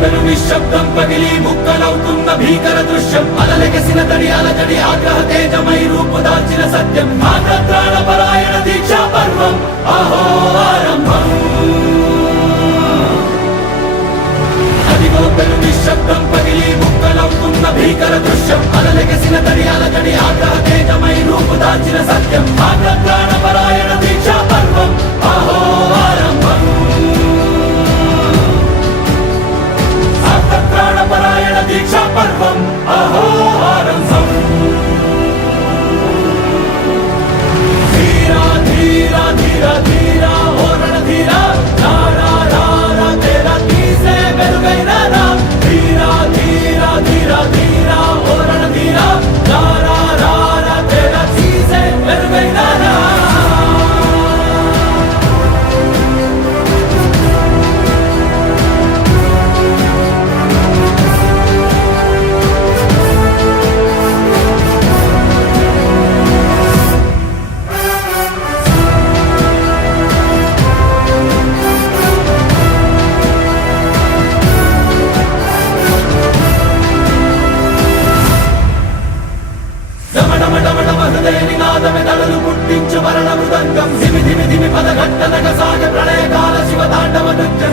పెను నిశ్శబ్దం పగిలి ముక్కలవుతున్న భీకర దృశ్యం అలలెగసిన తడి అలజడి ఆగ్రహ తేజమై రూపు దాల్చిన సత్యం ఆగ్రత్రాణ పరాయణ దీక్షా పర్వం అహో ఆరంభం అదిగో పెను నిశ్శబ్దం పగిలి ముక్కలవుతున్న భీకర దృశ్యం అలలెగసిన తడి అలజడి ఆగ్రహ తేజమై రూపు దాల్చిన సత్యం ఆగ్రత్రాణ పరాయణ దీక్షా పర్వం అహో ఆరంభం ప్రాణపరాయణ దీక్షా పర్వం అహో ఆరంభం ధీరా ధీరా ధీరా ధీరా ఓ రణధీరా రారా రారా తేరా తీసే వెలుగైనా రా ధీరా ధీరా ధీరా ధీరా ఓ రణధీరా రారా రారా తేరా తీసే వెలుగైనా రా నినాదమెదళలు పుట్టించు మరణ మృదంగం ధిమి ధిమి ధిమి పదఘట్టనగ సాగ ప్రళయకాల శివ తాండవ నృత్య